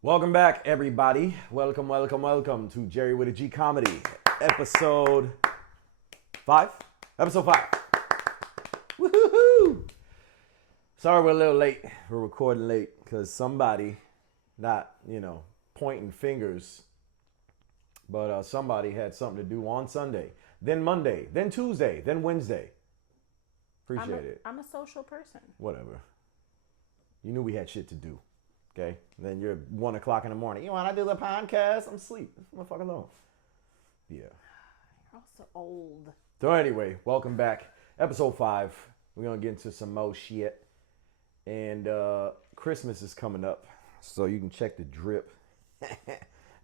Welcome back, everybody. Welcome to Gerry Witta G comedy, episode 5. Episode 5. Woohoo! Sorry we're a little late. We're recording late because somebody, not pointing fingers, but somebody had something to do on Sunday, then Monday, then Tuesday, then Wednesday. Appreciate it. I'm a social person. Whatever. You knew we had shit to do. Okay? And then you're 1 o'clock in the morning. You want to do the podcast? I'm asleep. Leave me fucking alone. Yeah. You're also old. So anyway, welcome back. Episode 5. We're going to get into some more shit. And Christmas is coming up. So you can check the drip.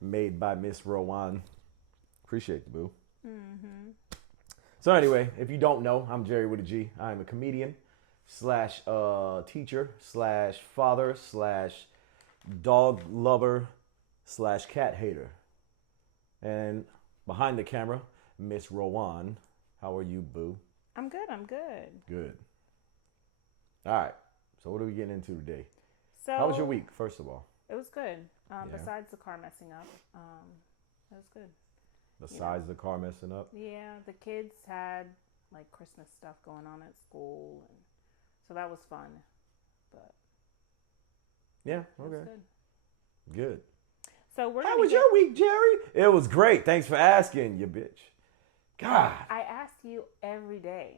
Made by Miss Rowan. Appreciate you, boo. Mm-hmm. So anyway, if you don't know, I'm Gerry Witta G. I'm a comedian / teacher / father / dog lover / cat hater. And behind the camera, Miss Rowan. How are you, boo? I'm good. Good. All right. So what are we getting into today? So how was your week, first of all? It was good. Yeah. Besides the car messing up, it was good. Besides the car messing up? Yeah, the kids had like Christmas stuff going on at school, and so that was fun. But yeah, it was okay. Good. Good. So how was your week, Gerry? It was great. Thanks for asking, you bitch. God. I ask you every day.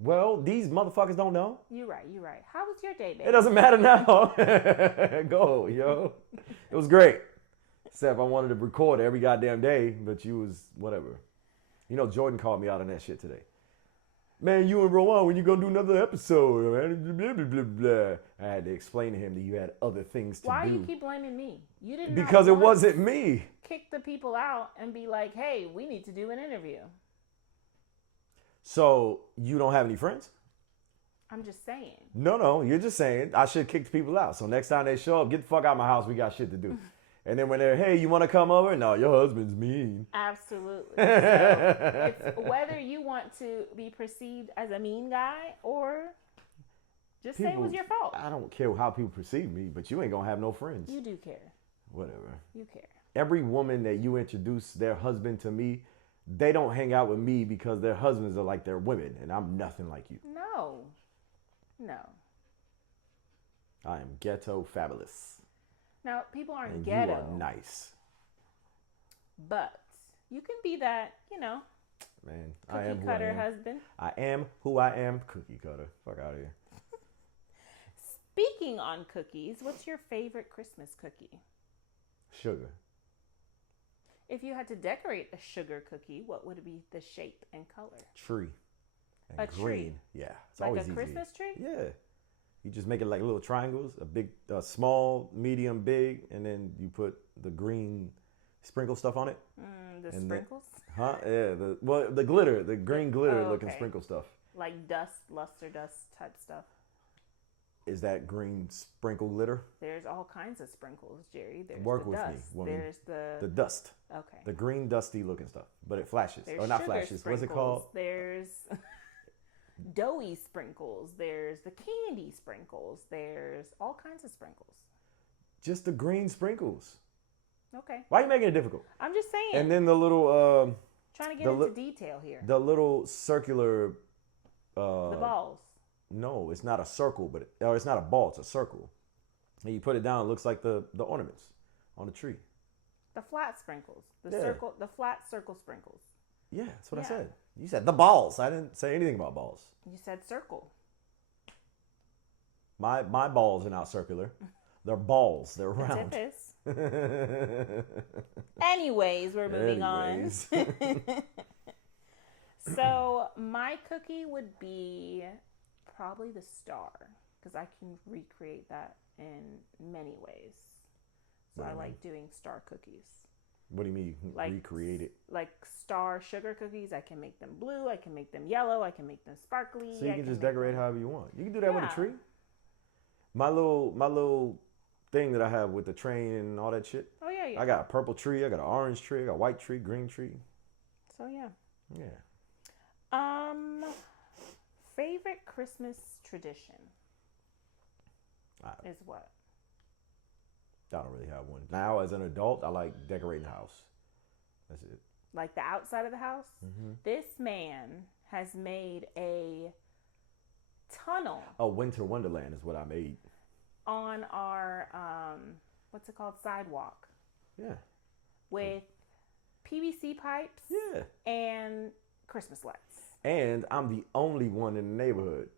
Well, these motherfuckers don't know. You're right. How was your day, baby? It doesn't matter now. Go, yo. It was great. Except I wanted to record every goddamn day, but you was whatever. You know, Jordan called me out on that shit today. Man, you and Rowan, when you gonna do another episode? Man? Blah, blah, blah, blah. I had to explain to him that you had other things to do. Why do you keep blaming me? You didn't. Because it wasn't me. Kick the people out and be like, hey, we need to do an interview. So you don't have any friends? I'm just saying. No, you're just saying I should kick the people out. So next time they show up, get the fuck out of my house. We got shit to do. And then when they're, hey, you want to come over? No, your husband's mean. Absolutely. So it's whether you want to be perceived as a mean guy or just say it was your fault. I don't care how people perceive me, but you ain't going to have no friends. You do care. Whatever. You care. Every woman that you introduce their husband to me, they don't hang out with me because their husbands are like their women, and I'm nothing like you. No. I am ghetto fabulous. Now, people aren't and ghetto. You are nice. But you can be that, Man, cookie I am who cutter I am. husband. I am who I am, cookie cutter. Fuck out of here. Speaking on cookies, what's your favorite Christmas cookie? Sugar. If you had to decorate a sugar cookie, what would be the shape and color? Tree. And a green. Tree? Yeah. It's like always a easy. Christmas tree? Yeah. You just make it like little triangles, a big, small, medium, big, and then you put the green sprinkle stuff on it. The sprinkles? Yeah, the glitter, the green glitter looking okay. sprinkle stuff. Like dust, luster dust type stuff. Is that green sprinkle glitter? There's all kinds of sprinkles, Gerry. There's Work the with dust. me, woman. There's the dust. Okay. The green dusty looking stuff, but it flashes. There's or not sugar flashes. sprinkles. What's it called? There's doughy sprinkles. There's the candy sprinkles. There's all kinds of sprinkles. Just the green sprinkles. Okay. Why are you making it difficult? I'm just saying. And then the little trying to get into detail here. The little circular the balls. No, it's not a circle, or it's not a ball, it's a circle. And you put it down, it looks like the ornaments on the tree. The flat sprinkles. The flat circle sprinkles. Yeah, that's what I said. You said the balls. I didn't say anything about balls. You said circle. My balls are not circular. They're balls. They're round. The tip is. Anyways, we're moving on. So my cookie would be probably the star because I can recreate that in many ways. So I like doing star cookies. What do you mean you can recreate it? Like star sugar cookies, I can make them blue, I can make them yellow, I can make them sparkly. So you can just decorate however you want. You can do that with a tree. My little thing that I have with the train and all that shit. Oh yeah. I got a purple tree, I got an orange tree, I got a white tree, green tree. So yeah. Yeah. Favorite Christmas tradition is what? I don't really have one. Now, as an adult, I like decorating the house. That's it. Like the outside of the house? Mm-hmm. This man has made a tunnel. A winter wonderland is what I made. On our, what's it called? Sidewalk. Yeah. With PVC pipes. Yeah. And Christmas lights. And I'm the only one in the neighborhood.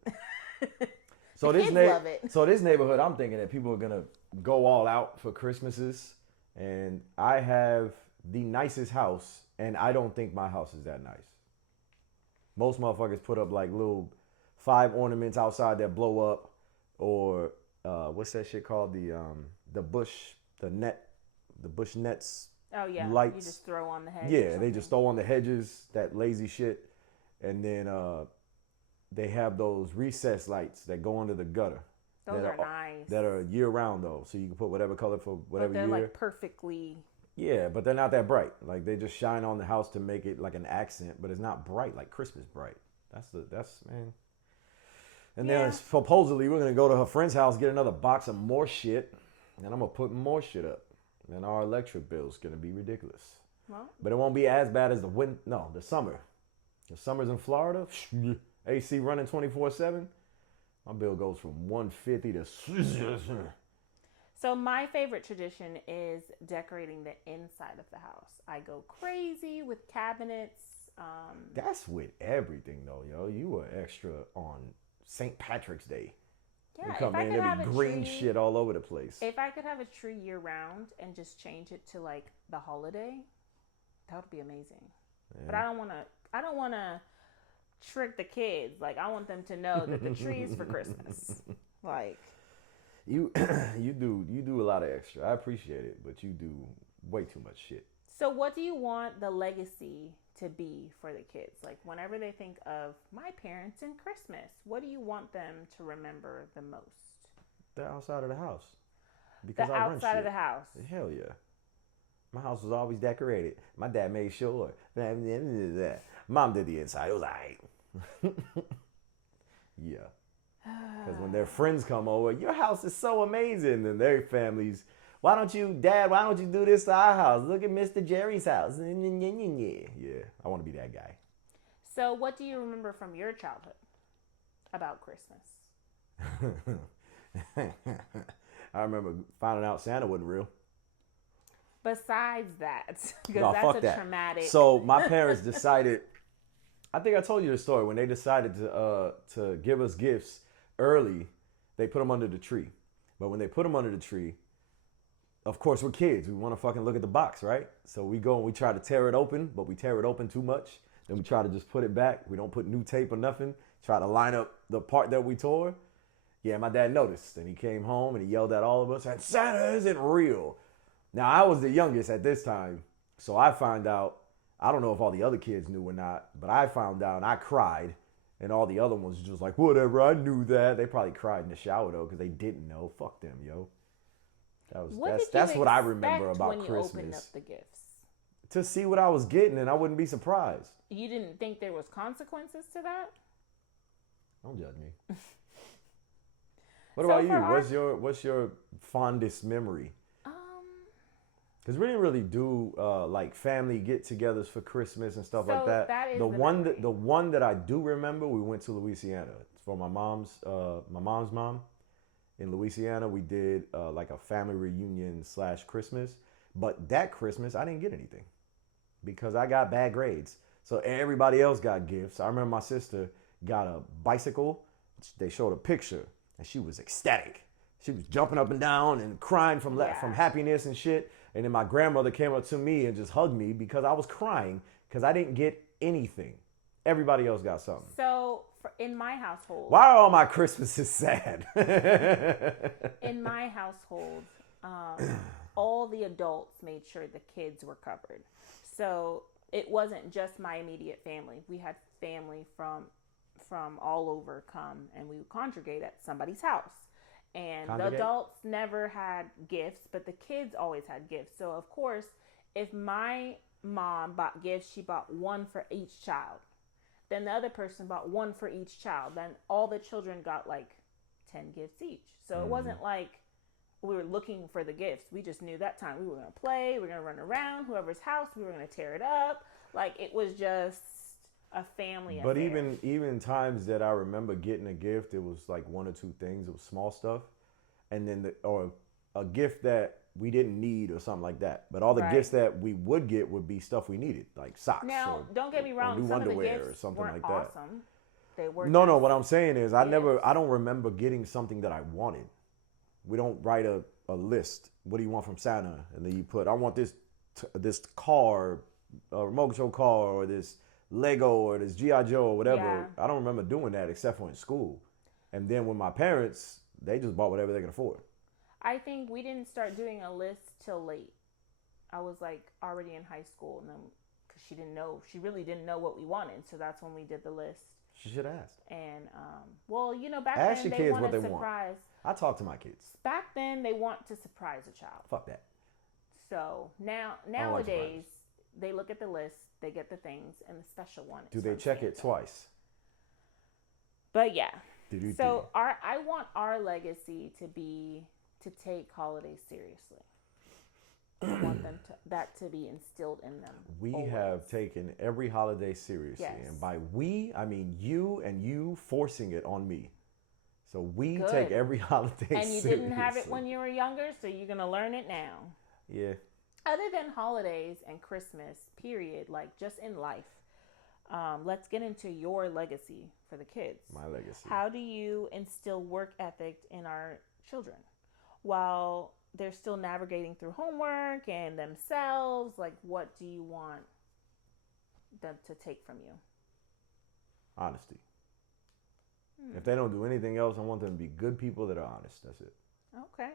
So the kids love it. So this neighborhood, I'm thinking that people are gonna go all out for Christmases, and I have the nicest house, and I don't think my house is that nice. Most motherfuckers put up like little 5 ornaments outside that blow up, or what's that shit called? The bush nets. Oh yeah, lights. You just throw on the hedge. Yeah, they just throw on the hedges, that lazy shit, and then they have those recessed lights that go under the gutter. Those are nice. That are year round though, so you can put whatever color for whatever year. But they're like perfectly. Yeah, but they're not that bright. Like they just shine on the house to make it like an accent, but it's not bright like Christmas bright. That's man. And then supposedly we're gonna go to her friend's house, get another box of more shit, and I'm gonna put more shit up. And our electric bill's gonna be ridiculous. Well, but it won't be as bad as the summer. The summer's in Florida, AC running 24/7. My bill goes from $150 to. So my favorite tradition is decorating the inside of the house. I go crazy with cabinets. That's with everything though, yo. You were extra on St. Patrick's Day. Yeah, you come in, there'd be green shit all over the place. If I could have a tree year round and just change it to like the holiday, that would be amazing. Yeah. But I don't wanna trick the kids. Like I want them to know that the tree is for Christmas. Like you do a lot of extra. I appreciate it, but you do way too much shit. So what do you want the legacy to be for the kids? Like whenever they think of my parents and Christmas, what do you want them to remember the most? The outside of the house. Because the outside of the house. Hell yeah. My house was always decorated. My dad made sure. Mom did the inside. It was alright. Yeah. Because when their friends come over, your house is so amazing. And their families, why don't you do this to our house? Look at Mr. Jerry's house. Yeah, I want to be that guy. So what do you remember from your childhood about Christmas? I remember finding out Santa wasn't real. Besides that, because that's a traumatic. So my parents decided, I think I told you the story, when they decided to give us gifts early, they put them under the tree. But when they put them under the tree, of course we're kids. We want to fucking look at the box, right? So we go and we try to tear it open, but we tear it open too much. Then we try to just put it back. We don't put new tape or nothing. Try to line up the part that we tore. Yeah, my dad noticed, and he came home and he yelled at all of us, and Santa isn't real. Now, I was the youngest at this time, so I found out, I don't know if all the other kids knew or not, but I found out and I cried, and all the other ones were just like, whatever, I knew that. They probably cried in the shower, though, because they didn't know. Fuck them, yo. That's what I remember about when you Christmas. opened up the gifts? To see what I was getting, and I wouldn't be surprised. You didn't think there was consequences to that? Don't judge me. What about you? What's your fondest memory? Because we didn't really do like family get-togethers for Christmas and stuff like that. The one that I do remember, we went to Louisiana for my mom's mom in Louisiana. We did like a family reunion / Christmas, but that Christmas I didn't get anything because I got bad grades. So everybody else got gifts. I remember my sister got a bicycle. They showed a picture and she was ecstatic. She was jumping up and down and crying from happiness and shit. And then my grandmother came up to me and just hugged me because I was crying because I didn't get anything. Everybody else got something. So in my household. Why are all my Christmases sad? In my household, all the adults made sure the kids were covered. So it wasn't just my immediate family. We had family from all over come and we would congregate at somebody's house. And the adults never had gifts, but the kids always had gifts. So, of course, if my mom bought gifts, she bought one for each child. Then the other person bought one for each child. Then all the children got like 10 gifts each. So it wasn't like we were looking for the gifts. We just knew that time we were going to play, we were going to run around whoever's house, we were going to tear it up. Like, it was just a family But affair. even times that I remember getting a gift, it was like one or two things. It was small stuff, and then or a gift that we didn't need or something like that. But all the Right. gifts that we would get would be stuff we needed, like socks. Now, don't get me or wrong, new some of the underwear gifts or something weren't like that. awesome. They were No, just what I'm saying is I gifts. don't remember getting something that I wanted. We don't write a list. What do you want from Santa? And then you put, I want this car, a remote control car, or this Lego, or this G.I. Joe, or whatever. Yeah. I don't remember doing that except for in school. And then with my parents, they just bought whatever they can afford. I think we didn't start doing a list till late. I was like already in high school, and then because she really didn't know what we wanted, so that's when we did the list. She should ask. And well, back Ask then your they kids want what to they want. surprise. I talk to my kids. Back then they want to surprise a child. Fuck that. So nowadays they look at the list, they get the things, and the special one. Do they check it twice? But yeah. So I want our legacy to be to take holidays seriously. I want that to be instilled in them. We always. have taken every holiday seriously. Yes. And by we, I mean you and you forcing it on me. So we Good. take every holiday seriously. And you didn't have it when you were younger, so you're going to learn it now. Yeah. Other than holidays and Christmas, period, like just in life, let's get into your legacy for the kids. My legacy. How do you instill work ethic in our children while they're still navigating through homework and themselves? Like, what do you want them to take from you? Honesty. If they don't do anything else, I want them to be good people that are honest. That's it. Okay.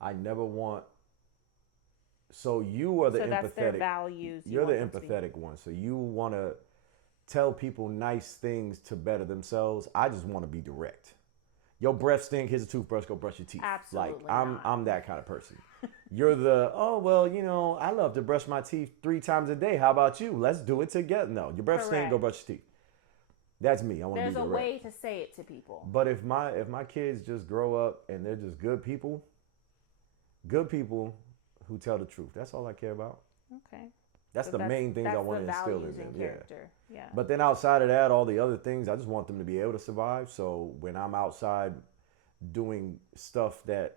I never want. So you are the empathetic. That's their values. You're the empathetic one. So you want to tell people nice things to better themselves. I just want to be direct. Your breath stink. Here's a toothbrush. Go brush your teeth. Absolutely. Like I'm that kind of person. You're the I love to brush my teeth 3 times a day. How about you? Let's do it together. No, your breath stink. Go brush your teeth. That's me. I want to be direct. There's a way to say it to people. But if my kids just grow up and they're just good people who tell the truth. That's all I care about. Okay. That's the main things I want to instill in them. Yeah. But then outside of that, all the other things, I just want them to be able to survive. So when I'm outside doing stuff that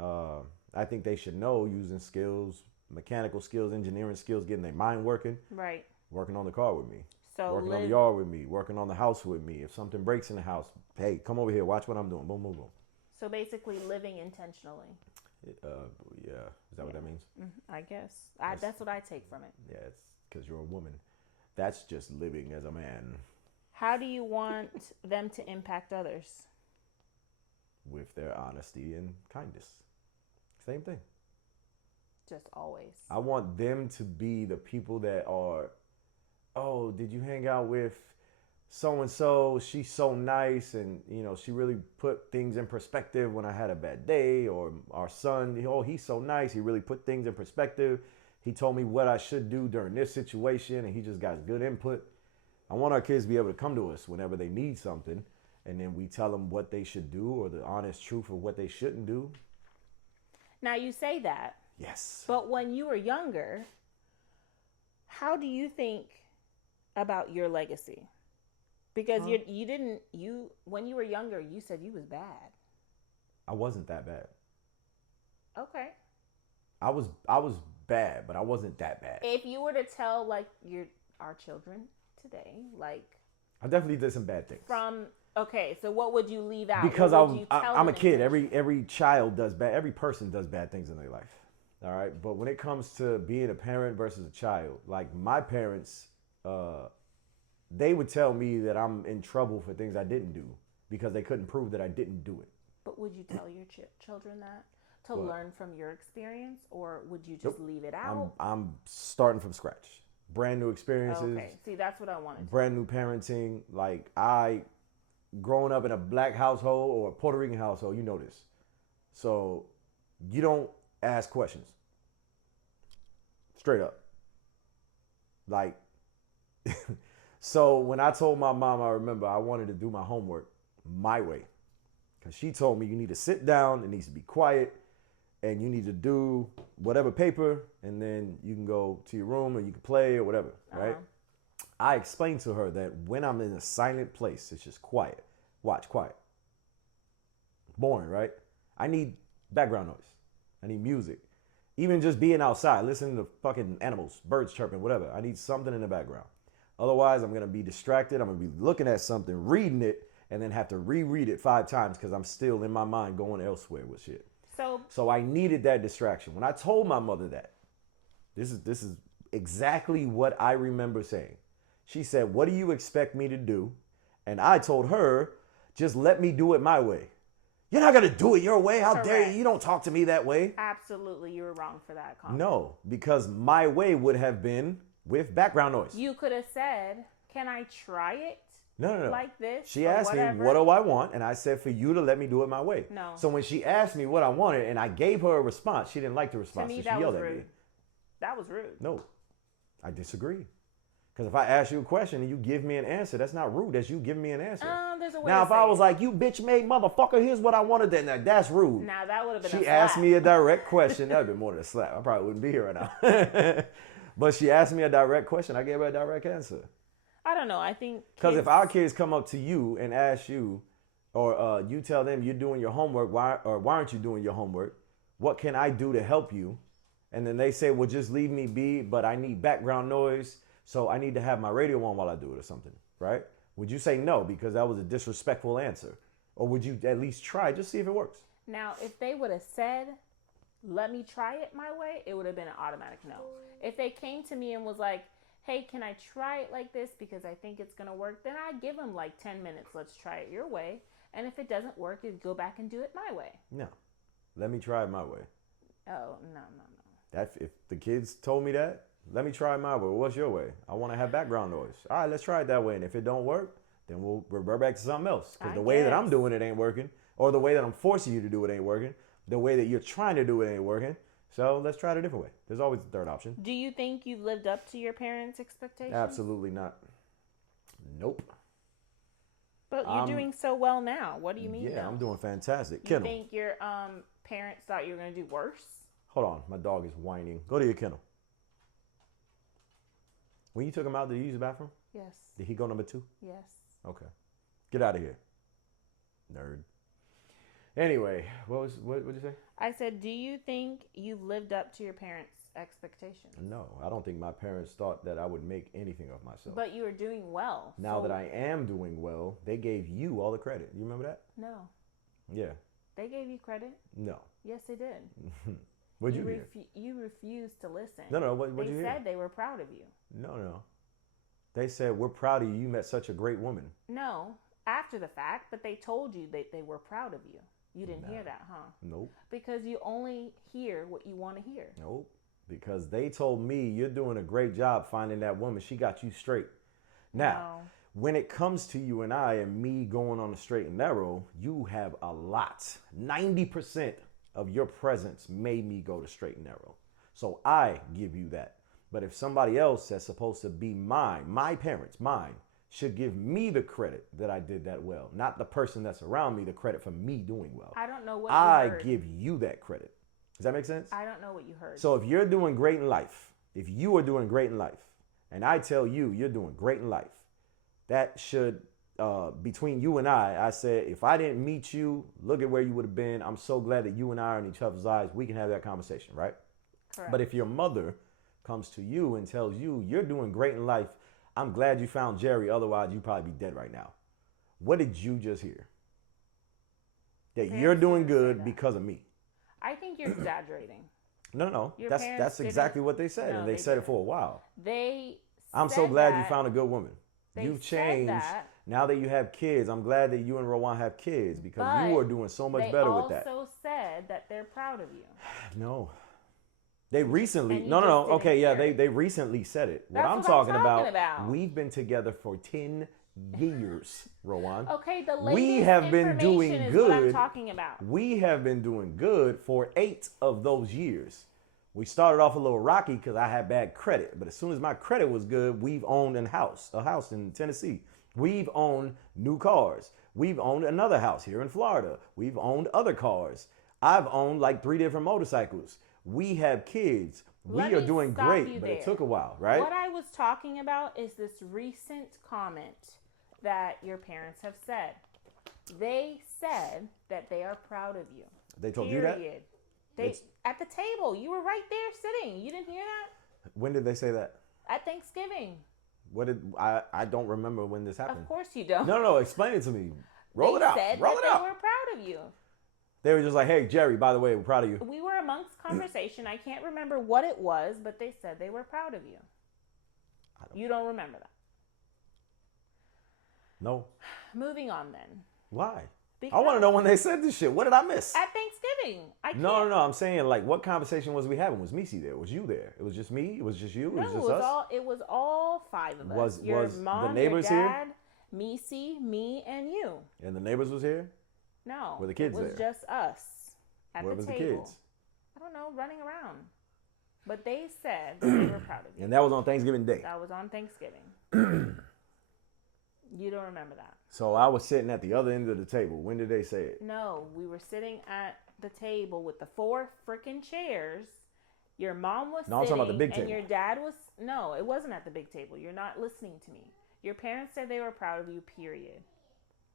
I think they should know, using skills, mechanical skills, engineering skills, getting their mind working. Right. Working on the car with me. So working on the yard with me. Working on the house with me. If something breaks in the house, hey, come over here. Watch what I'm doing. Boom, boom, boom. So basically living intentionally. Yeah. Is that what that means? I guess. That's what I take from it. Yeah, it's because you're a woman. That's just living as a man. How do you want them to impact others? With their honesty and kindness. Same thing. Just always. I want them to be the people that are, oh, did you hang out with so-and-so? She's so nice, and she really put things in perspective when I had a bad day. Or our son, oh, he's so nice, he really put things in perspective. He told me what I should do during this situation, and he just got good input. I want our kids to be able to come to us whenever they need something, and then we tell them what they should do or the honest truth of what they shouldn't do. Now you say that. Yes. But when you were younger, how do you think about your legacy? Because when you were younger, you said you was bad. I wasn't that bad. Okay. I was bad, but I wasn't that bad. If you were to tell our children today, I definitely did some bad things. So what would you leave out? Because I'm a kid. Every child does bad. Every person does bad things in their life. All right. But when it comes to being a parent versus a child, like my parents, they would tell me that I'm in trouble for things I didn't do because they couldn't prove that I didn't do it. But would you tell your children that to learn from your experience, or would you just leave it out? I'm starting from scratch. Brand new experiences. Okay. See, that's what I wanted. Brand new parenting. Like growing up in a black household or a Puerto Rican household, you know this. So you don't ask questions. Straight up. Like, so when I told my mom, I remember I wanted to do my homework my way. Because she told me you need to sit down, it needs to be quiet. and you need to do whatever paper, and then you can go to your room or you can play or whatever, right? I explained to her that when I'm in a silent place, it's just quiet. Watch, quiet. Boring, right? I need background noise. I need music. Even just being outside, listening to fucking animals, birds chirping, whatever. I need something in the background. Otherwise, I'm going to be distracted. I'm going to be looking at something, reading it, and then have to reread it 5 times because I'm still in my mind going elsewhere with shit. So I needed that distraction. When I told my mother that, this is exactly what I remember saying. She said, "What do you expect me to do?" And I told her, "Just let me do it my way." You're not going to do it your way. How dare you? You don't talk to me that way. Absolutely. You were wrong for that comment. No, because my way would have been with background noise. You could have said, "Can I try it?" No. Like this. She asked me, "What do I want?" And I said, for you to let me do it my way. No. So when she asked me what I wanted and I gave her a response, she didn't like the response. To me, so that she yelled was at rude. me. That was rude. No, I disagree. Because if I ask you a question and you give me an answer, that's not rude. That's you giving me an answer. There's a way now, to if say I was it. like, "You bitch made motherfucker, here's what I wanted," then that's rude. Now, that would have been She a slap. asked me a direct question. That would have been more than a slap. I probably wouldn't be here right now. But she asked me a direct question. I gave her a direct answer. I don't know. I think Because if our kids come up to you and ask you, or you tell them you're doing your homework, why aren't you doing your homework? What can I do to help you? And then they say, "Well, just leave me be, but I need background noise, so I need to have my radio on while I do it," or something, right? Would you say no because that was a disrespectful answer? Or would you at least try, just see if it works? Now, if they would have said, "Let me try it my way," it would have been an automatic no. If they came to me and was like, "Hey, can I try it like this because I think it's going to work?" Then I'd give them like 10 minutes. Let's try it your way. And if it doesn't work, you'd go back and do it my way. No. Let me try it my way. Oh, no. If the kids told me that, let me try it my way. What's your way? I want to have background noise. All right, let's try it that way. And if it don't work, then we'll revert back to something else. Because the way that I'm doing it ain't working. Or the way that I'm forcing you to do it ain't working. The way that you're trying to do it ain't working. So let's try it a different way. There's always a third option. Do you think you've lived up to your parents' expectations? Absolutely not. Nope. But you're doing so well now. What do you mean? Yeah, no? I'm doing fantastic. You Kennel. think your parents thought you were going to do worse? Hold on. My dog is whining. Go to your kennel. When you took him out, did you use the bathroom? Yes. Did he go number 2? Yes. Okay. Get out of here. Nerd. Anyway, what did you say? I said, do you think you've lived up to your parents' expectations? No, I don't think my parents thought that I would make anything of myself. But you were doing well. Now that I am doing well, they gave you all the credit. You remember that? No. Yeah. They gave you credit? No. Yes, they did. What'd you hear? You refused to listen. No, what'd you hear? They said they were proud of you. No. They said, "We're proud of you. You met such a great woman." No, after the fact, but they told you that they were proud of you. You didn't hear that, huh? Nope. Because you only hear what you want to hear. Nope. Because they told me, "You're doing a great job finding that woman. She got you straight." Now, when it comes to you and I and me going on the straight and narrow, you have a lot. 90% of your presence made me go to straight and narrow. So I give you that. But if somebody else that's supposed to be my parents, should give me the credit that I did that well, not the person that's around me the credit for me doing well. I don't know what you heard. I give you that credit. Does that make sense? I don't know what you heard. So if you're doing great in life, if you are doing great in life, and I tell you you're doing great in life, that should, between you and I said, if I didn't meet you, look at where you would have been. I'm so glad that you and I are in each other's lives. We can have that conversation, right? Correct. But if your mother comes to you and tells you you're doing great in life, I'm glad you found Gerry, otherwise you'd probably be dead right now. What did you just hear? That you're doing good because of me. I think you're exaggerating. No. That's exactly what they said, and they said it for a while. I'm so glad you found a good woman. You've changed. Now that you have kids, I'm glad that you and Rowan have kids because you are doing so much better with that. They also said that they're proud of you. No. They recently, they recently said it. What That's I'm talking about, we've been together for 10 years, Rowan. Okay, the latest we have been doing is good. What I'm talking about. We have been doing good for 8 of those years. We started off a little rocky because I had bad credit, but as soon as my credit was good, we've owned a house in Tennessee. We've owned new cars. We've owned another house here in Florida. We've owned other cars. I've owned like 3 different motorcycles. We have kids. We Let are me doing stop great, you but there. it took a while, right? What I was talking about is this recent comment that your parents have said. They said that they are proud of you. They told you that? They at the table. You were right there sitting. You didn't hear that? When did they say that? At Thanksgiving. What did I don't remember when this happened. Of course you don't. No, explain it to me. Roll it out. Roll it out. They were proud of you. They were just like, "Hey, Gerry, by the way, we're proud of you." We were amongst conversation. I can't remember what it was, but they said they were proud of you. You don't remember that? No. Moving on then. Why? Because I want to know when they said this shit. What did I miss? At Thanksgiving. No. I'm saying, like, what conversation was we having? Was Missy there? Was you there? It was just me? It was just you? It was just us? It was all 5 of us. Your mom, the neighbors your dad, here? Missy, me, and you. And the neighbors was here? No. Were the kids there? It was there? just us at Where the was table. the kids? I don't know, running around. But they said they were proud of you. And that was on Thanksgiving Day. That was on Thanksgiving. You don't remember that. So I was sitting at the other end of the table. When did they say it? No, we were sitting at the table with the 4 freaking chairs. Your mom was No, I'm sitting, talking about the big and table. your dad was... No, it wasn't at the big table. You're not listening to me. Your parents said they were proud of you, period.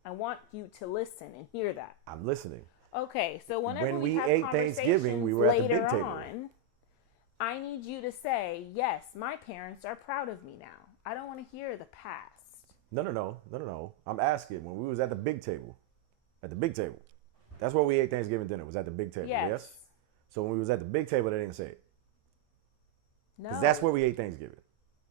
I want you to listen and hear that. I'm listening. Okay, so whenever When we we have ate Thanksgiving, we were at the big table. on, I need you to say, yes, my parents are proud of me now. I don't want to hear the past. No. I'm asking, when we was at the big table. At the big table. That's where we ate Thanksgiving dinner. Was at the big table, yes? So when we was at the big table, they didn't say it. No. Because that's where we ate Thanksgiving.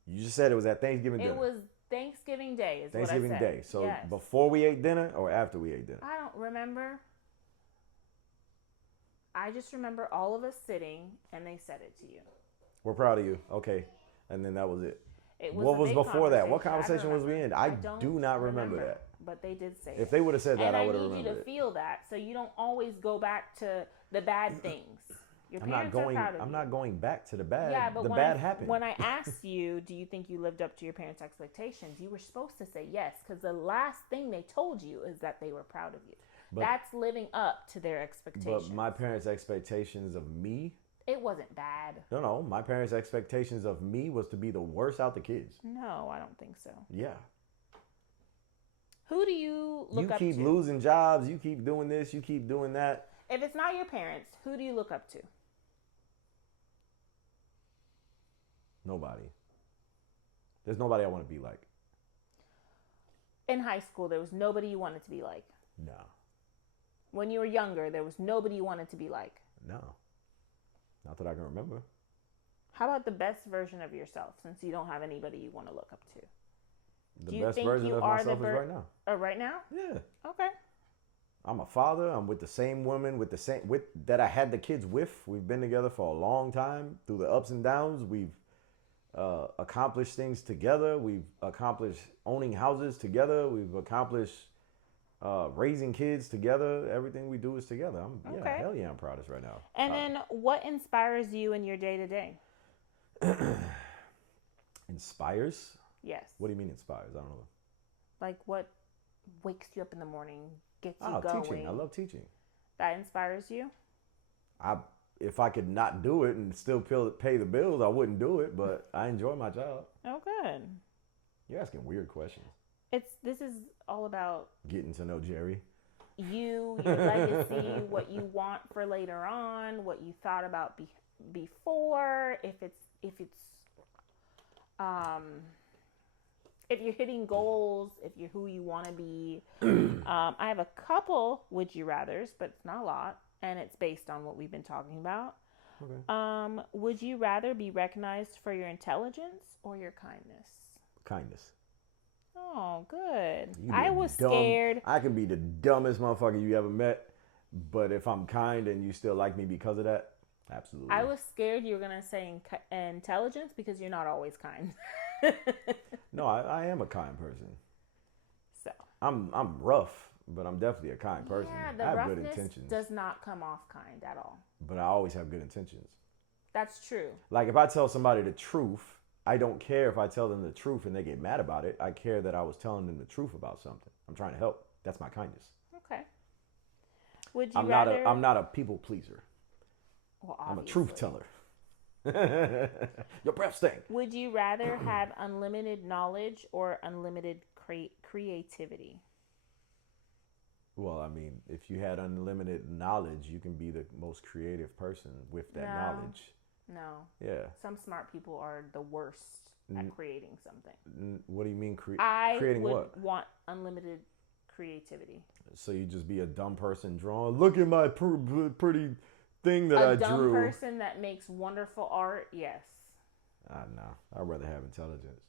You just said it was at Thanksgiving dinner. It was Thanksgiving Day is Thanksgiving what I said. Day. So yes. before we ate dinner or after we ate dinner? I don't remember. I just remember all of us sitting and they said it to you. We're proud of you. Okay. And then that was it. What was before that? What conversation conversation was we in? I do not remember that. But they did say it. If they would have said that, I would have remembered. And I need you to feel that so you don't always go back to the bad things. Your parents are proud of you. I'm not going back to the bad. Yeah, but the bad happened. When I asked you, do you think you lived up to your parents' expectations? You were supposed to say yes, because the last thing they told you is that they were proud of you. That's living up to their expectations. But my parents' expectations of me... It wasn't bad. No. My parents' expectations of me was to be the worst out the kids. No, I don't think so. Yeah. Who do you look up to? You keep losing jobs. You keep doing this. You keep doing that. If it's not your parents, who do you look up to? Nobody. There's nobody I want to be like. In high school, there was nobody you wanted to be like. No. When you were younger, there was nobody you wanted to be like. No. Not that I can remember. How about the best version of yourself, since you don't have anybody you want to look up to? The best version of myself is right now. Right now? Yeah. Okay. I'm a father. I'm with the same woman, that I had the kids with. We've been together for a long time. Through the ups and downs, we've accomplished things together. We've accomplished owning houses together. We've accomplished raising kids together. Everything we do is together. I'm proudest right now. And then what inspires you in your day-to-day? Inspires? Yes. What do you mean inspires? I don't know. Like what wakes you up in the morning, gets you going? Teaching. I love teaching. That inspires you? If I could not do it and still pay the bills, I wouldn't do it, but I enjoy my job. Oh, good. You're asking weird questions. This is all about getting to know Gerry. Your legacy, what you want for later on, what you thought about before, if you're hitting goals, if you're who you want to be. I have a couple would you rathers, but it's not a lot, and it's based on what we've been talking about. Okay. Would you rather be recognized for your intelligence or your kindness? Kindness. Oh, good. I was scared. I could be the dumbest motherfucker you ever met, but if I'm kind and you still like me because of that, absolutely. I was scared you were going to say intelligence because you're not always kind. No, I am a kind person. So I'm rough, but I'm definitely a kind person. Yeah, the I have roughness good intentions. does not come off kind at all. But I always have good intentions. That's true. Like if I tell somebody the truth, I don't care if I tell them the truth and they get mad about it. I care that I was telling them the truth about something. I'm trying to help. That's my kindness. Okay. Would you I'm rather? not a people pleaser. Well, I'm a obviously. truth teller. Your breath stink. Would you rather have unlimited knowledge or unlimited creativity? Well, I mean, if you had unlimited knowledge, you can be the most creative person with that No. knowledge. No. Yeah. Some smart people are the worst at creating something. What do you mean I creating would what? want unlimited creativity. So you just be a dumb person drawing. Look at my pretty thing that I A dumb drew. person that makes wonderful art, yes. No, I'd rather have intelligence.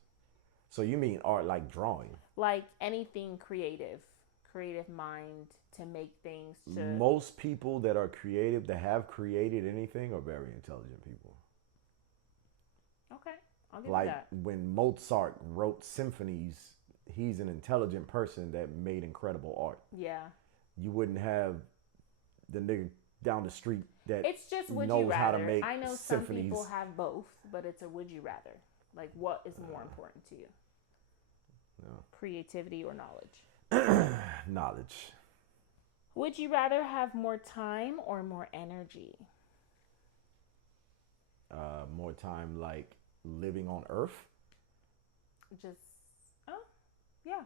So you mean art like drawing? Like anything creative mind to make things to. Most people that are creative, that have created anything, are very intelligent people. Okay, I'll give Like you that. when Mozart wrote symphonies, he's an intelligent person that made incredible art. Yeah. You wouldn't have the nigga down the street that It's just would knows you rather. how to make I know symphonies. some people have both, but it's a would you rather. Like what is more important to you? No. Creativity or knowledge? Knowledge. Would you rather have more time or more energy? More time like living on Earth. Just yeah.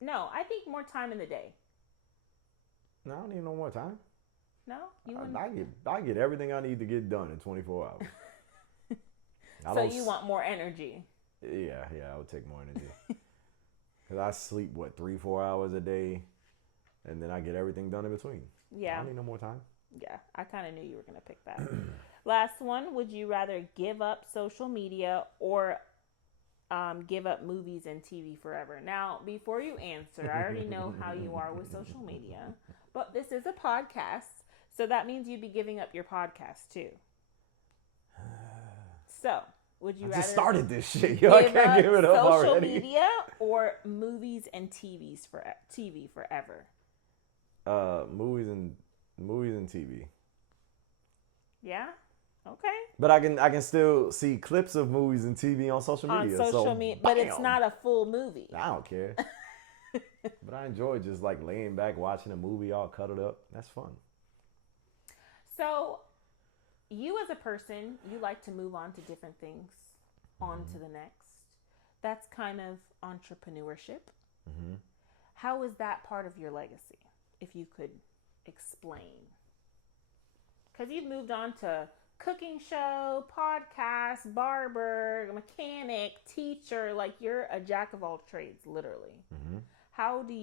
No, I think more time in the day. No, I don't need no more time. No, you wouldn't. I get everything I need to get done in 24 hours. So you want more energy? Yeah, I would take more energy. Cause I sleep 3-4 hours a day, and then I get everything done in between. Yeah. I don't need no more time. Yeah, I kind of knew you were gonna pick that. Last one. Would you rather give up social media or give up movies and TV forever? Now, before you answer, I already know how you are with social media, but this is a podcast, so that means you'd be giving up your podcast too. So, would you rather just started this shit, yo. I can't give it up social already. media or movies and TV forever? Movies and TV. Yeah. Okay. But I can still see clips of movies and TV on social media. On social so, media, but it's not a full movie. I don't care. But I enjoy just like laying back watching a movie all cuddled up. That's fun. So, you as a person, you like to move on to different things, on to the next. That's kind of entrepreneurship. Mm-hmm. How is that part of your legacy, if you could explain? Because you've moved on to cooking show, podcast, barber, mechanic, teacher. Like you're a jack of all trades, literally. Mm-hmm. How would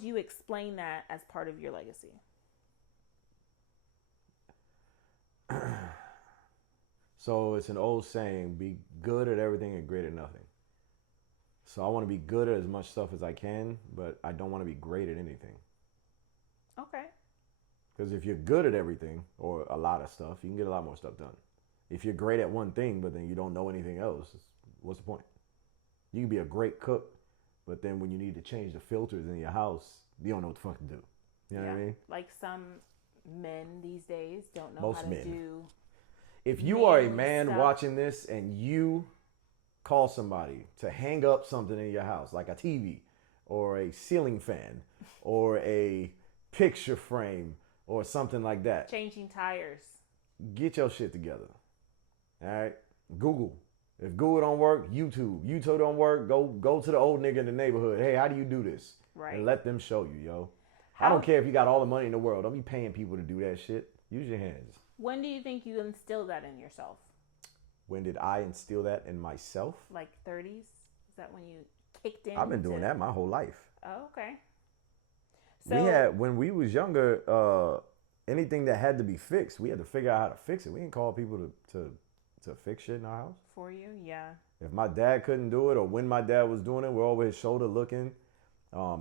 you explain that as part of your legacy? So it's an old saying, be good at everything and great at nothing. So I want to be good at as much stuff as I can, but I don't want to be great at anything. Okay. Because if you're good at everything or a lot of stuff, you can get a lot more stuff done. If you're great at one thing, but then you don't know anything else, what's the point? You can be a great cook, but then when you need to change the filters in your house, you don't know what the fuck to do. You know what I mean? Like some men these days don't know Most how to men. do. If you are a manly man stuff. watching this and you call somebody to hang up something in your house, like a TV or a ceiling fan or a picture frame or something like that, Changing tires. get your shit together. All right? Google. If Google don't work, YouTube. YouTube don't work, go to the old nigga in the neighborhood. Hey, how do you do this? Right. And let them show you, yo. I don't care if you got all the money in the world. Don't be paying people to do that shit. Use your hands. When do you think you instilled that in yourself? When did I instill that in myself? Like 30s? Is that when you kicked in? I've been doing that my whole life. Oh, okay. When we was younger, anything that had to be fixed, we had to figure out how to fix it. We didn't call people to fix shit in our house. For you, yeah. If my dad couldn't do it, or when my dad was doing it, we're over his shoulder looking.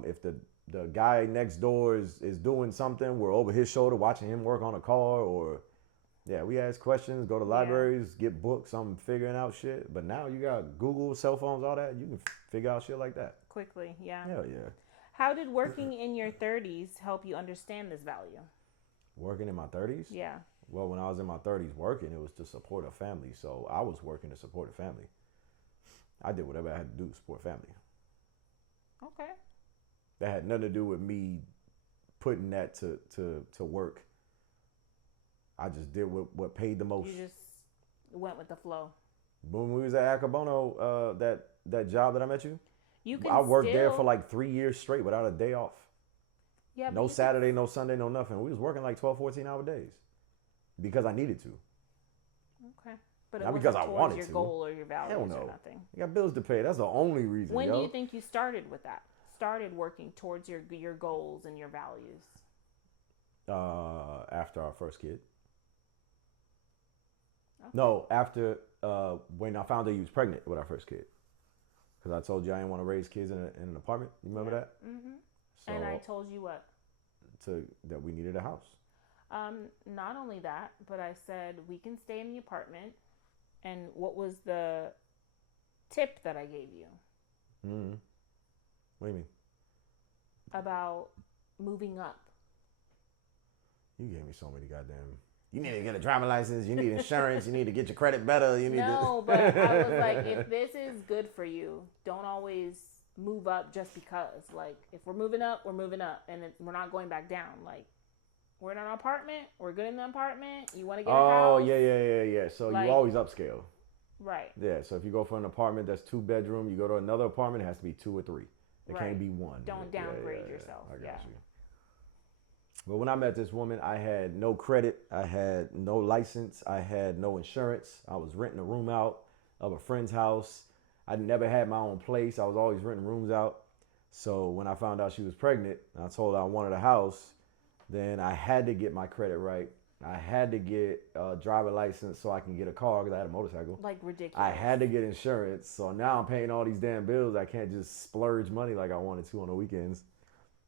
If the guy next door is doing something, we're over his shoulder watching him work on a car. Or we ask questions, go to libraries, get books. I'm figuring out shit. But now you got Google, cell phones, all that. You can figure out shit like that Quickly, yeah. Hell yeah. How did working in your 30s help you understand this value? Working in my 30s? Yeah. Well, when I was in my 30s working, it was to support a family. So I was working to support a family. I did whatever I had to do to support family. Okay. That had nothing to do with me putting that to work. I just did what paid the most. You just went with the flow. When we was at Acabono, that job that I met you, You can I worked still, there for like 3 years straight without a day off. yeah, No Saturday, no Sunday, no nothing. We was working like 12, 14-hour days because I needed to. Okay. But it Not wasn't because I towards wanted your to. goal or your values Hell or no. nothing. You got bills to pay. That's the only reason. When do you think you started with that? Started working towards your goals and your values? After our first kid. Okay. No, after when I found out you was pregnant with our first kid. Because I told you I didn't want to raise kids in an apartment. You remember that? Mm-hmm. So, And I told you what? That we needed a house. Not only that, but I said we can stay in the apartment. And what was the tip that I gave you? Mm-hmm. What do you mean? About moving up. You gave me so many goddamn. You need to get a driver's license. You need insurance. You need to get your credit better. You need No, but I was like, if this is good for you, don't always move up just because. Like, if we're moving up, we're moving up, and we're not going back down. Like, we're in an apartment. We're good in the apartment. You want to get a house? Oh, yeah. So Like, you always upscale. Right. Yeah, so if you go for an apartment that's 2 bedroom, you go to another apartment, it has to be 2 or 3. It Right. can't be 1. Don't downgrade yourself. I got Yeah. you. But when I met this woman, I had no credit. I had no license. I had no insurance. I was renting a room out of a friend's house. I never had my own place. I was always renting rooms out. So when I found out she was pregnant, I told her I wanted a house. Then I had to get my credit right. I had to get a driver license so I can get a car because I had a motorcycle. Like, ridiculous. I had to get insurance. So now I'm paying all these damn bills. I can't just splurge money like I wanted to on the weekends.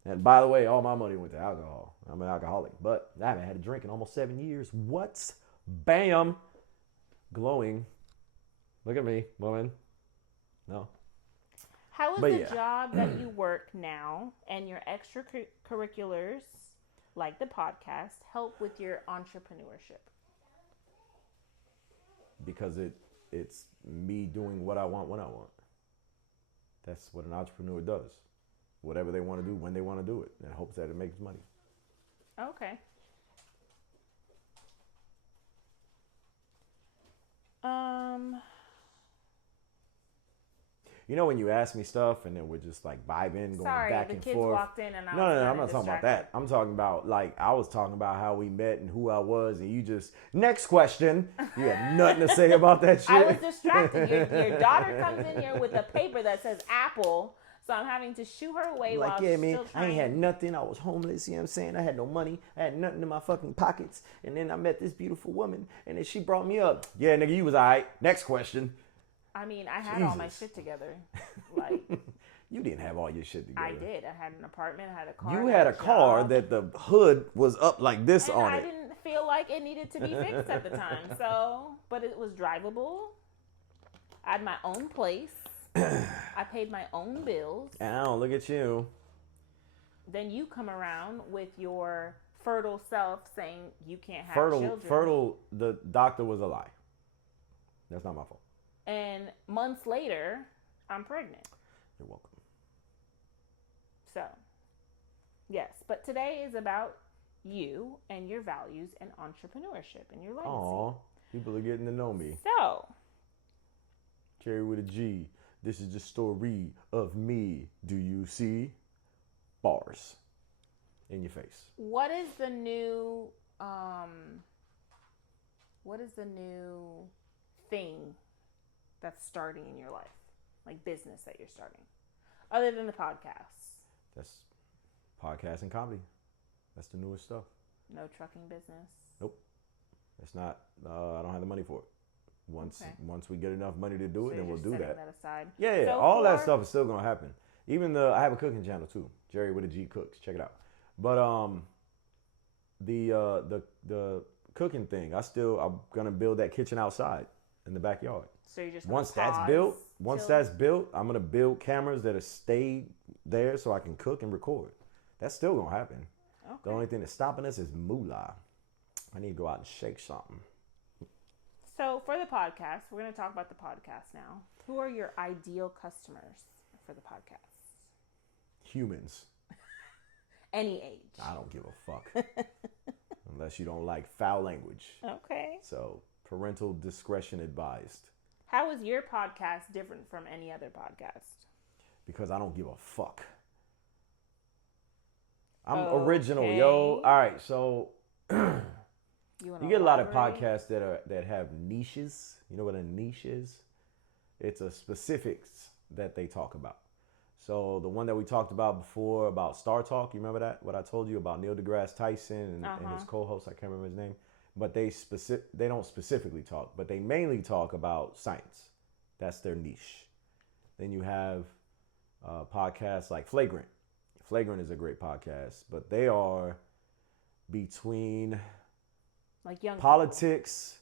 And by the way, all my money went to alcohol. I'm an alcoholic, but I haven't had a drink in almost 7 years. What? Bam. Glowing. Look at me, woman. No. How is But the yeah. job that you work now and your extracurriculars, like the podcast, help with your entrepreneurship? Because it's me doing what I want when I want. That's what an entrepreneur does. Whatever they want to do, when they want to do it, and hopes that it makes money. Okay. You know when you ask me stuff and then we're just like vibing, going back and forth. Sorry, the kids walked in and I No, was I'm not talking about that. I'm talking about like I was talking about how we met and who I was, and you just next question. You have nothing to say about that shit. I was distracted. Your daughter comes in here with a paper that says Apple, so I'm having to shoo her away like, while yeah, she's man, still I trying. ain't had nothing. I was homeless, you know what I'm saying? I had no money. I had nothing in my fucking pockets. And then I met this beautiful woman, and then she brought me up. Yeah, nigga, you was all right. Next question. I mean, I had all my Jesus. shit together. Like, You didn't have all your shit together. I did. I had an apartment. I had a car. You I had a job. car that the hood was up like this And on I it. didn't feel like it needed to be fixed at the time. So, but it was drivable. I had my own place. I paid my own bills. And I don't look at you. Then you come around with your fertile self saying you can't have children. Fertile, the doctor was a lie. That's not my fault. And months later, I'm pregnant. You're welcome. So, yes. But today is about you and your values and entrepreneurship and your legacy. Aw, people are getting to know me. So, Gerry Witta G. This is the story of me. Do you see? Bars in your face. what is the new thing that's starting in your life? Like business that you're starting? Other than the podcast. That's podcast and comedy. That's the newest stuff. No trucking business. It's not. I don't have the money for it. Once we get enough money to do it, So then you're we'll just do setting that. aside. Yeah. So All that stuff is still gonna happen. Even I have a cooking channel too. Gerry Witta G cooks. Check it out. But the cooking thing, I'm gonna build that kitchen outside in the backyard. So you're just Once gonna that's built, I'm gonna build cameras that'll stay there so I can cook and record. That's still gonna happen. Okay. The only thing that's stopping us is moolah. I need to go out and shake something. So for the podcast, we're going to talk about the podcast now. Who are your ideal customers for the podcast? Humans. any age. I don't give a fuck. Unless you don't like foul language. Okay. So, parental discretion advised. How is your podcast different from any other podcast? Because I don't give a fuck. I'm original, yo. All right, so you get a lot of podcasts that have niches. You know what a niche is? It's a specifics that they talk about. So the one that we talked about before about Star Talk, you remember that? What I told you about Neil deGrasse Tyson and his co-host, I can't remember his name. But they don't specifically talk, but they mainly talk about science. That's their niche. Then you have podcasts like Flagrant. Flagrant is a great podcast, but they are between like young politics,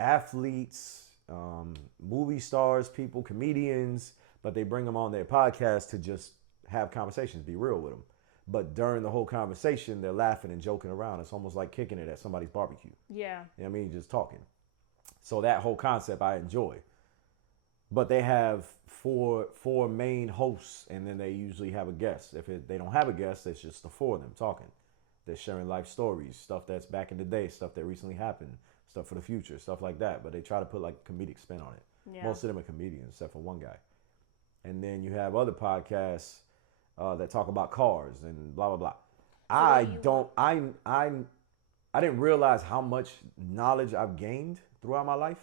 athletes, movie stars, people, comedians, but they bring them on their podcast to just have conversations, be real with them. But during the whole conversation, they're laughing and joking around. It's almost like kicking it at somebody's barbecue. Yeah. You know what I mean? Just talking. So that whole concept I enjoy. But they have four main hosts, and then they usually have a guest. If they don't have a guest, it's just the four of them talking. They're sharing life stories, stuff that's back in the day, stuff that recently happened, stuff for the future, stuff like that. But they try to put like a comedic spin on it. Yeah. Most of them are comedians, except for one guy. And then you have other podcasts that talk about cars and blah blah blah. So I didn't realize how much knowledge I've gained throughout my life.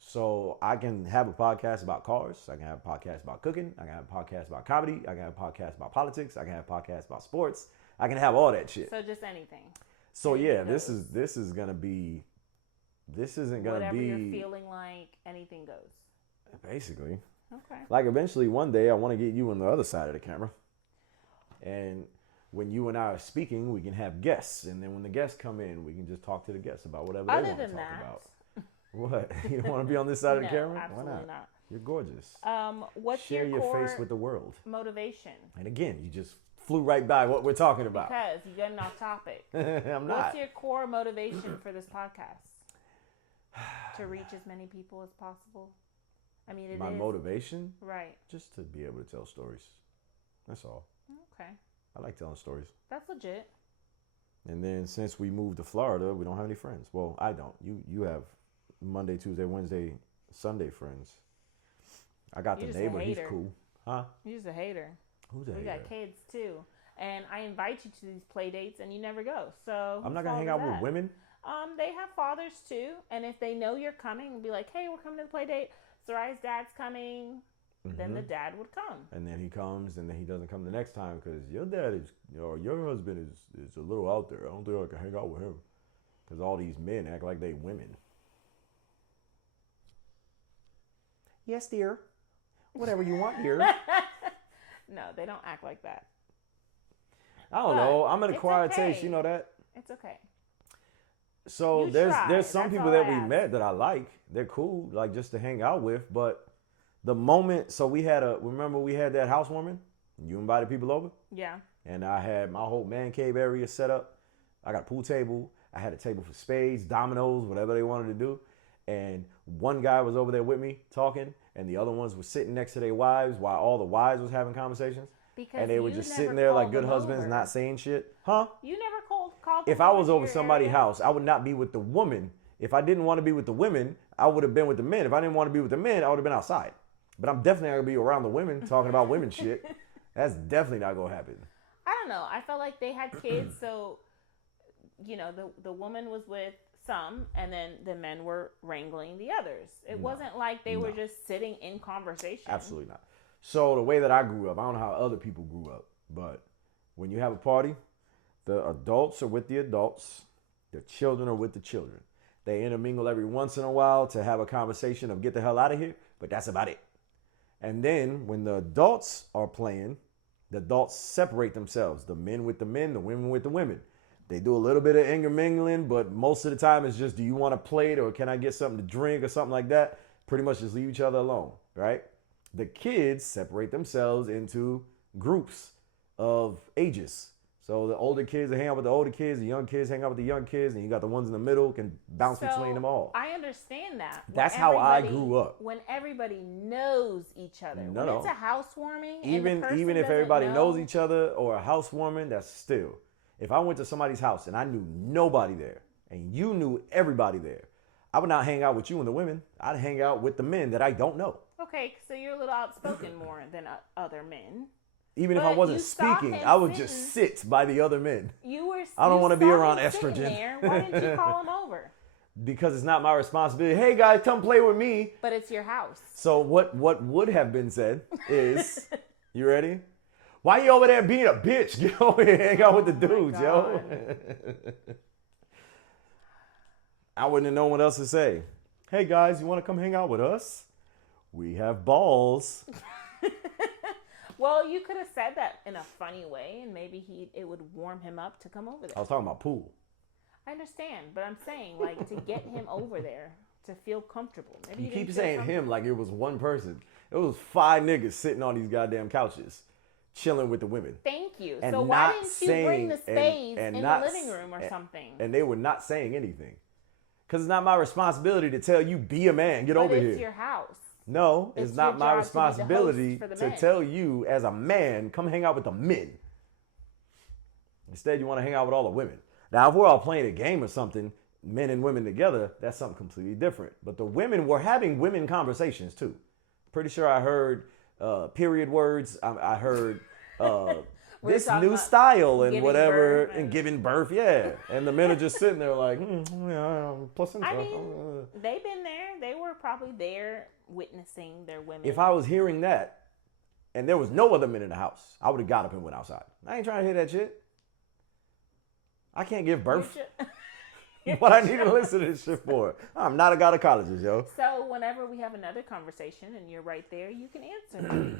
So I can have a podcast about cars. I can have a podcast about cooking. I can have a podcast about comedy. I can have a podcast about politics. I can have a podcast about sports. I can have all that shit. So just anything. So yeah, this isn't gonna be. Whatever you're feeling like, anything goes. Basically. Okay. Like eventually one day I want to get you on the other side of the camera. And when you and I are speaking, we can have guests. And then when the guests come in, we can just talk to the guests about whatever they want to talk about. What? You don't want to be on this side of the camera? Absolutely Why not? You're gorgeous. What's Share your face with the world. Motivation. And again, you just flew right by what we're talking about. Because you're getting off topic. I'm not. What's your core motivation for this podcast? To reach as many people as possible? I mean, my motivation? Right. Just to be able to tell stories. That's all. Okay. I like telling stories. That's legit. And then since we moved to Florida, we don't have any friends. Well, I don't. You have Monday, Tuesday, Wednesday, Sunday friends. I got the neighbor. He's cool. Huh? You're just a hater. Who's a hater? We got kids too. And I invite you to these play dates and you never go. So I'm not going to hang out with women? They have fathers too. And if they know you're coming, be like, hey, we're coming to the play date. Sarai's dad's coming. Mm-hmm. Then the dad would come. And then he comes and then he doesn't come the next time because your dad is, your husband is a little out there. I don't think I can hang out with him. Because all these men act like they women. Yes, dear. Whatever you want, dear. No, they don't act like that. I don't know. I'm an acquired taste. You know that? It's okay. So there's some people that we met that I like. They're cool, like just to hang out with. But the moment, so remember we had that housewarming? You invited people over? Yeah. And I had my whole man cave area set up. I got a pool table. I had a table for spades, dominoes, whatever they wanted to do. And one guy was over there with me talking, and the other ones were sitting next to their wives while all the wives was having conversations. And they were just sitting there like good husbands, not saying shit. Huh? You never called if I was over somebody's house, I would not be with the woman. If I didn't want to be with the women, I would have been with the men. If I didn't want to be with the men, I would have been outside. But I'm definitely not going to be around the women talking about women shit. That's definitely not going to happen. I don't know. I felt like they had kids, so, the woman was with some, and then the men were wrangling the others. It wasn't like they were just sitting in conversation. Absolutely not. So the way that I grew up, I don't know how other people grew up, but when you have a party, the adults are with the adults, the children are with the children. They intermingle every once in a while to have a conversation of get the hell out of here, but that's about it. And then when the adults are playing, the adults separate themselves, the men with the men, the women with the women. They do a little bit of intermingling, but most of the time it's just, do you want to play it or can I get something to drink or something like that? Pretty much just leave each other alone, right? The kids separate themselves into groups of ages. So the older kids hang out with the older kids, the young kids hang out with the young kids, and you got the ones in the middle can bounce between them all. I understand that. That's how I grew up. When everybody knows each other. No, when no. it's a housewarming, even if everybody knows each other or a housewarming, that's still. If I went to somebody's house and I knew nobody there and you knew everybody there, I would not hang out with you and the women. I'd hang out with the men that I don't know. Okay, so you're a little outspoken more than other men. Even if I wasn't speaking, I would just sit by the other men. I don't want to be around estrogen. There. Why didn't you call him over? Because it's not my responsibility. Hey guys, come play with me. But it's your house. So what would have been said is, you ready? Why you over there being a bitch? Get over here and hang out with the dudes, yo. I wouldn't have known what else to say. Hey guys, you want to come hang out with us? We have balls. Well, you could have said that in a funny way, and maybe it would warm him up to come over there. I was talking about pool. I understand, but I'm saying, like, to get him over there, to feel comfortable. Maybe you keep saying him like it was one person. It was 5 niggas sitting on these goddamn couches, chilling with the women. Thank you. And so why didn't you bring the spades in the living room or something? And they were not saying anything. Because it's not my responsibility to tell you, be a man, get over here. But it's your house. No, it's not my responsibility to tell you as a man, come hang out with the men. Instead, you want to hang out with all the women. Now, if we're all playing a game or something, men and women together, that's something completely different. But the women were having women conversations too. Pretty sure I heard period words. I heard this new style and whatever and giving birth. Yeah. And the men are just sitting there like, placenta. I mean, they've been there. They were probably there witnessing their women. If I was hearing that and there was no other men in the house, I would have got up and went outside. I ain't trying to hear that shit. I can't give birth. What I need to listen to this shit for? I'm not a gynecologist, yo. So whenever we have another conversation and you're right there, you can answer me.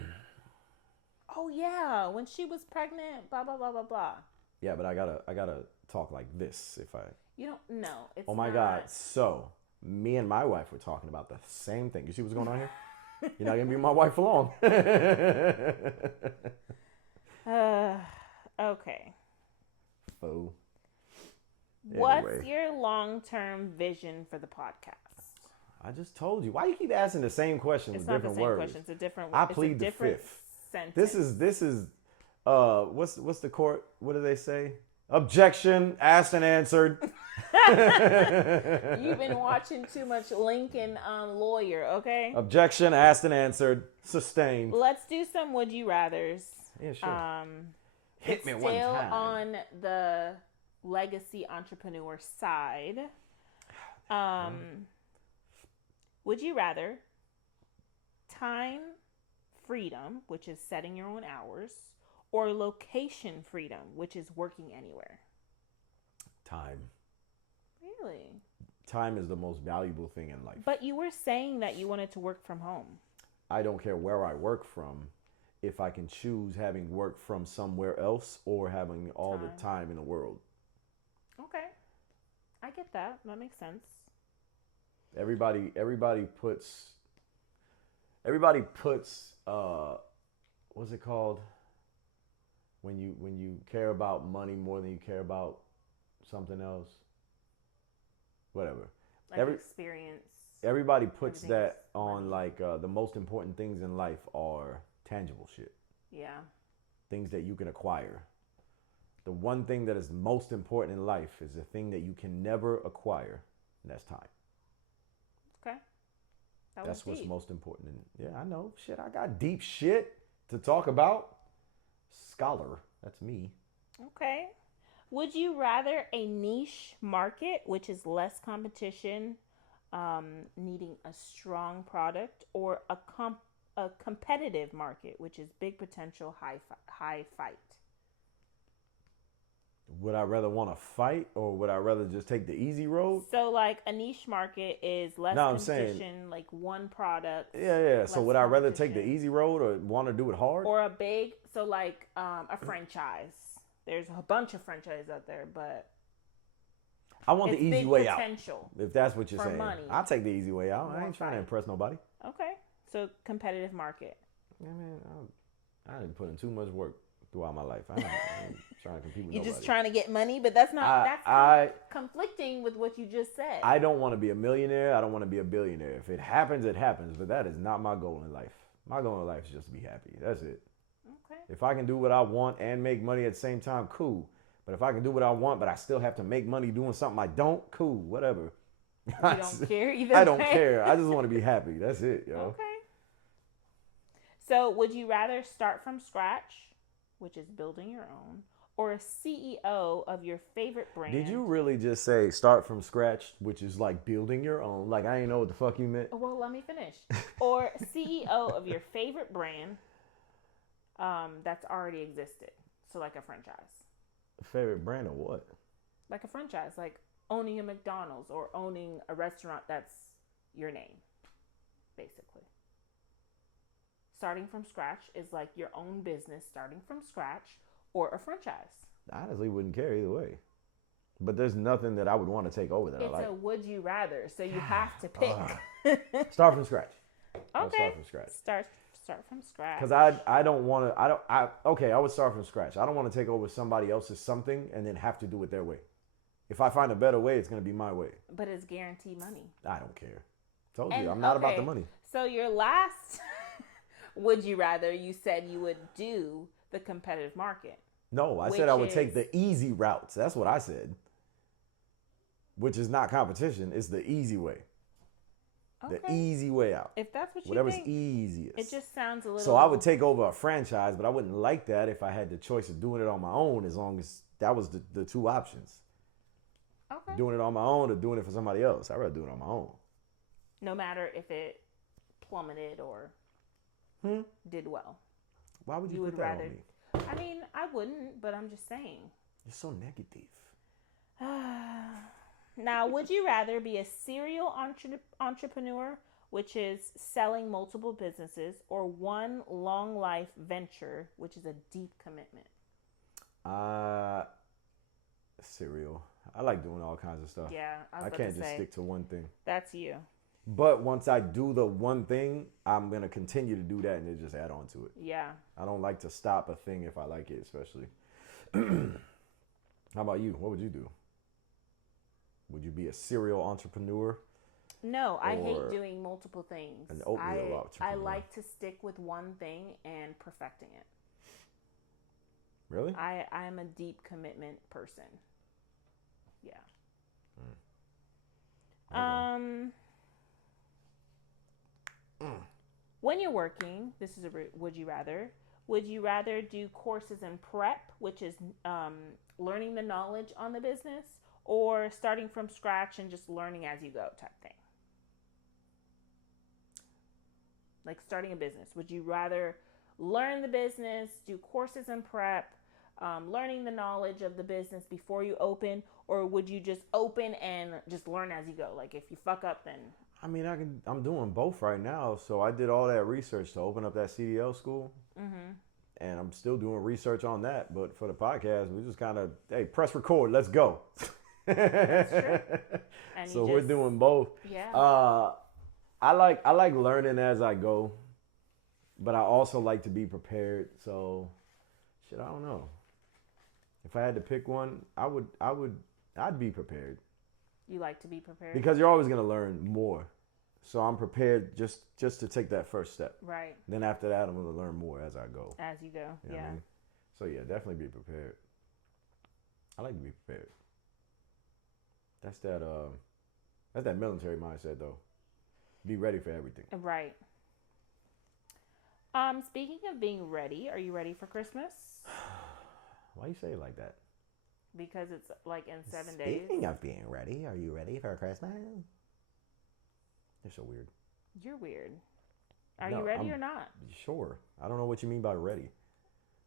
Oh yeah, when she was pregnant, blah blah blah blah blah. Yeah, but I gotta talk like this if I. You don't know. It's oh my God! So me and my wife were talking about the same thing. You see what's going on here? You're not gonna be my wife for long. Okay. Fool. What's your long-term vision for the podcast? I just told you. Why you keep asking the same question with different words? Question. It's a different. I plead the fifth. Sentence. This is what's the court? What do they say? Objection, asked and answered. You've been watching too much Lincoln Lawyer, okay? Objection, asked and answered, sustained. Let's do some would you rathers. Yeah, sure. Hit me one time. Still on the legacy entrepreneur side. Would you rather time freedom, which is setting your own hours, or location freedom, which is working anywhere? Time. Really? Time is the most valuable thing in life. But you were saying that you wanted to work from home. I don't care where I work from if I can choose having work from somewhere else or having all the time in the world. Okay. I get that. That makes sense. Everybody puts what's it called? When you care about money more than you care about something else. Whatever. Like experience. Everybody puts that on like the most important things in life are tangible shit. Yeah. Things that you can acquire. The one thing that is most important in life is the thing that you can never acquire, and that's time. Okay. That's what's most important. Yeah, I know. Shit, I got deep shit to talk about. Scholar, that's me. Okay. Would you rather a niche market, which is less competition, needing a strong product, or a competitive market, which is big potential, high fight? Would I rather want to fight, or would I rather just take the easy road? So, like, a niche market is less competition, like one product. Yeah. So, would I rather take the easy road or want to do it hard? Or a big, so like a franchise. There's a bunch of franchises out there, but I want the easy way out. If that's what you're saying, money. I'll take the easy way out. I ain't trying to impress nobody. Okay, so competitive market. I mean, I didn't put in too much work throughout my life. I ain't trying to compete with You're nobody. just trying to get money, but that's not. Conflicting with what you just said. I don't want to be a millionaire. I don't want to be a billionaire. If it happens, it happens. But that is not my goal in life. My goal in life is just to be happy. That's it. Okay. If I can do what I want and make money at the same time, cool. But if I can do what I want, but I still have to make money doing something I don't, cool, whatever. You don't care either I don't way? care. I just want to be happy. That's it, yo. Okay. So, would you rather start from scratch, which is building your own, or a CEO of your favorite brand? Did you really just say start from scratch, which is like building your own? Like, I ain't know what the fuck you meant. Well, let me finish. Or CEO of your favorite brand that's already existed. So, like a franchise. Favorite brand or what? Like a franchise, like owning a McDonald's or owning a restaurant that's your name, basically. Starting from scratch is like your own business starting from scratch or a franchise. I honestly wouldn't care either way. But there's nothing that I would want to take over that It's I like. a would you rather, so you have to pick. Start from scratch. Okay. Start from scratch. Start from scratch. Because I don't want to, I would start from scratch. I don't want to take over somebody else's something and then have to do it their way. If I find a better way, it's going to be my way. But it's guaranteed money. I don't care. Told you, I'm not about the money. So your last would you rather, you said you would do the competitive market. No, I said I would take the easy routes. That's what I said. Which is not competition. It's the easy way. Okay. The easy way out. If that's what you Whatever's think, easiest. it just sounds a little... So I would take over a franchise, but I wouldn't like that if I had the choice of doing it on my own, as long as that was the two options. Okay. Doing it on my own or doing it for somebody else. I'd rather do it on my own. No matter if it plummeted or did well. Why would you put that on me? I mean, I wouldn't, but I'm just saying. You're so negative. Now, would you rather be a serial entrepreneur, which is selling multiple businesses, or one long life venture, which is a deep commitment? Cereal. I like doing all kinds of stuff. Yeah, I can't just stick to one thing. That's you. But once I do the one thing, I'm going to continue to do that and then just add on to it. Yeah. I don't like to stop a thing if I like it, especially. How about you? What would you do? Would you be a serial entrepreneur? No, I hate doing multiple things. An oatmeal entrepreneur. I like to stick with one thing and perfecting it. Really? I'm a deep commitment person. Yeah. Okay. When you're working, this is a would you rather. Would you rather do courses in prep, which is learning the knowledge on the business, or starting from scratch and just learning as you go type thing? Like starting a business. Would you rather learn the business, do courses in prep, learning the knowledge of the business before you open, or would you just open and just learn as you go? Like if you fuck up, then... I mean, I'm doing both right now. So I did all that research to open up that CDL school. Mm-hmm. And I'm still doing research on that. But for the podcast, we just kind of, hey, press record. Let's go. That's true. And so we're doing both. Yeah. I like learning as I go. But I also like to be prepared. So, shit, I don't know. If I had to pick one, I'd be prepared. You like to be prepared? Because you're always going to learn more. So I'm prepared just to take that first step. Right. Then after that, I'm going to learn more as I go. As you go, You know what I mean? So yeah, definitely be prepared. I like to be prepared. That's that military mindset, though. Be ready for everything. Right. Speaking of being ready, are you ready for Christmas? Why you say it like that? Because it's like in 7 days. Speaking of being ready, are you ready for Christmas? You're so weird. You're weird. Are you ready or not? Sure. I don't know what you mean by ready.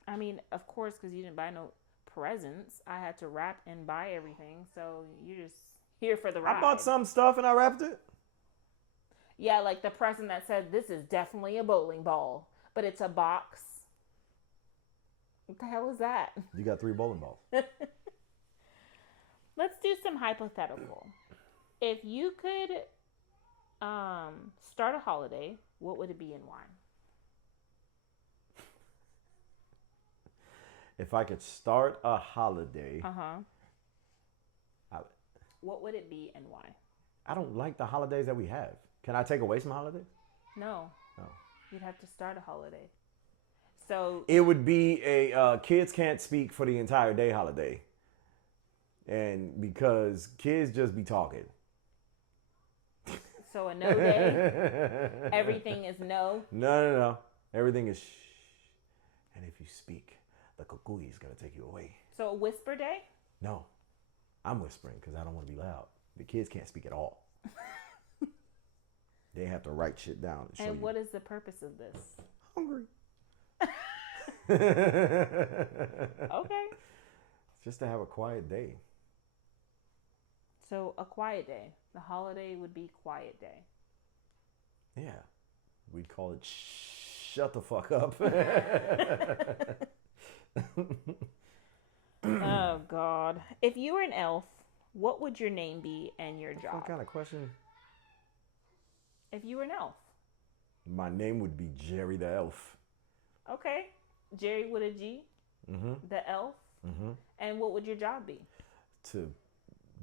I mean, of course, because you didn't buy no presents. I had to wrap and buy everything. So you're just here for the ride. I bought some stuff and I wrapped it. Yeah, like the present that said, this is definitely a bowling ball. But it's a box. What the hell is that? You got 3 bowling balls. Let's do some hypothetical. If you could start a holiday, what would it be and why? If I could start a holiday, I, What would it be and why? I don't like the holidays that we have. Can I take away some holidays? No. No. You'd have to start a holiday. So It would be a kids can't speak for the entire day holiday. And because kids just be talking. So a no day? Everything is no? No. Everything is shh. And if you speak, the kukui is going to take you away. So a whisper day? No. I'm whispering because I don't want to be loud. The kids can't speak at all. They have to write shit down. And show And you. what is the purpose of this? Hungry. Okay. Just to have a quiet day. So a quiet day. The holiday would be quiet day. Yeah. We'd call it shut the fuck up. Oh, God. If you were an elf, what would your name be and your job? What kind of question? If you were an elf. My name would be Gerry the Elf. Okay. Gerry Witta G, the elf. And what would your job be? To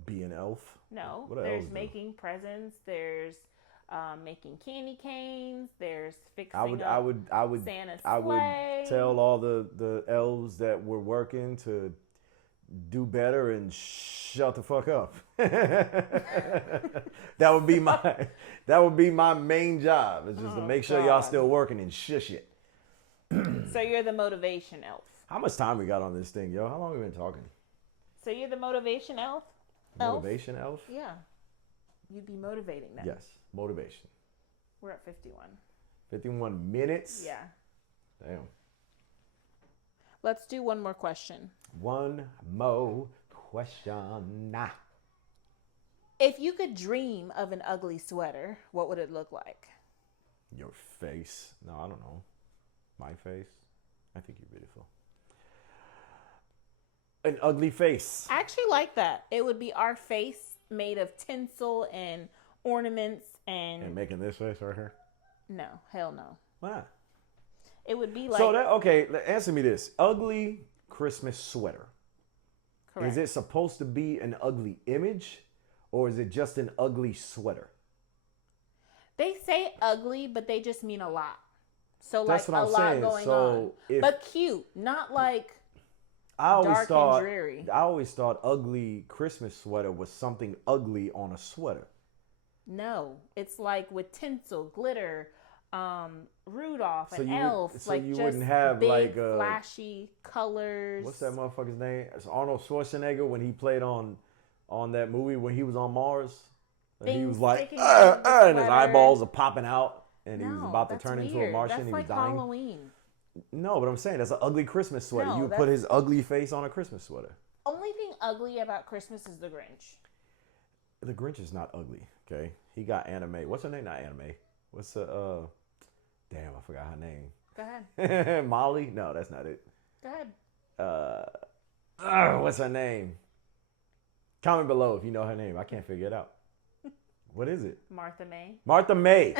be an elf? No. What do There's elves do? making presents. There's making candy canes. There's fixing I would Santa's I would sleigh. tell all the elves that were working to do better and shut the fuck up. That would be my main job. It's just to make sure y'all still working and shush it. So you're the motivation elf. How much time we got on this thing, yo? How long have we been talking? So you're the motivation elf? Motivation elf? Yeah. You'd be motivating them. Yes, motivation. We're at 51. 51 minutes? Yeah. Damn. Let's do one more question. One more question. If you could dream of an ugly sweater, what would it look like? Your face. No, I don't know. My face. I think you're beautiful. An ugly face. I actually like that. It would be our face made of tinsel and ornaments and making this face right here? no, hell no. Why not? It would be like So okay, answer me this. Ugly Christmas sweater. correct. Is it supposed to be an ugly image or is it just an ugly sweater? They say ugly, but they just mean a lot. So That's like what a I'm lot saying. going So on. But cute, not like I dark and dreary. I always thought ugly Christmas sweater was something ugly on a sweater. no. It's like with tinsel, glitter, Rudolph, So and you would- elves, so like you just wouldn't have, big, like, flashy colors. What's that motherfucker's name? It's Arnold Schwarzenegger when he played on that movie when he was on Mars. And he Things was like, sticking out of the and his sweater. eyeballs are popping out, and he was No, about to that's turn into a weird. Martian. That's He like was dying. Halloween. No, but I'm saying that's an ugly Christmas sweater. No, You would put that's- his ugly face on a Christmas sweater. Only thing ugly about Christmas is the Grinch. The Grinch is not ugly. Okay, he got anime. What's her name? Not anime. What's the Damn, I forgot her name. Go ahead. Molly? No, that's not it. Go ahead. What's her name? Comment below if you know her name. I can't figure it out. What is it? Martha May. Martha May.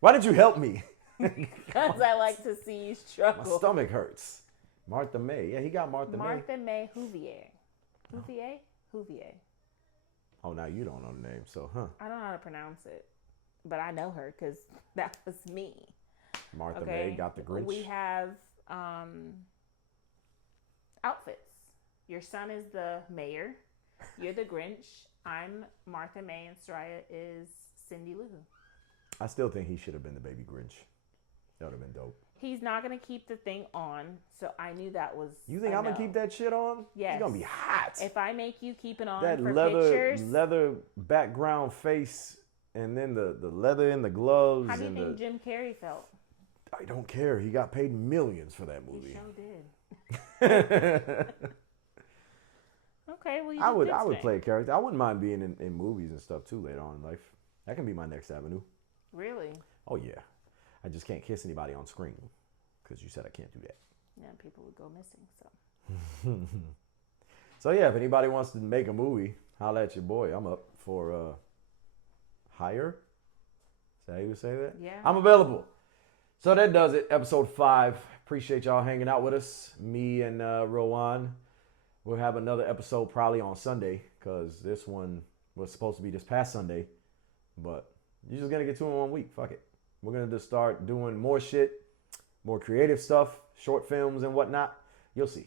Why did you help me? Because I like to see you My struggle. stomach hurts. Martha May. Yeah, he got Martha May. Martha May Huvier. Huvier? Huvier. Oh, now you don't know the name, so I don't know how to pronounce it, but I know her because that was me. Martha Okay. May got the Grinch. We have outfits. Your son is the mayor. You're the Grinch. I'm Martha May, and Soraya is Cindy Lou Who. I still think he should have been the baby Grinch. That would have been dope. He's not going to keep the thing on, so I knew that was You think a I'm gonna no. keep that shit on? Yes. It's gonna be hot. If I make you keep it on That for leather pictures, background face, and then the leather in the gloves. how do you and think Jim Carrey felt? I don't care. He got paid millions for that He movie. sure did. Okay, well, you I did would good today. play a character. I wouldn't mind being in movies and stuff too later on in life. That can be my next avenue. Really? Oh yeah, I just can't kiss anybody on screen because you said I can't do that. Yeah, people would go missing. So So yeah, if anybody wants to make a movie, holla at your boy. I'm up for hire. Is that how you would say that? Yeah. I'm available. So that does it. Episode 5. Appreciate y'all hanging out with us. Me and Rowan. We'll have another episode probably on Sunday because this one was supposed to be this past Sunday. But you're just going to get 2 in 1 week. Fuck it. We're going to just start doing more shit, more creative stuff, short films and whatnot. You'll see.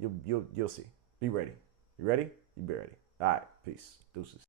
You'll see. Be ready. You ready? You be ready. All right. Peace. Deuces.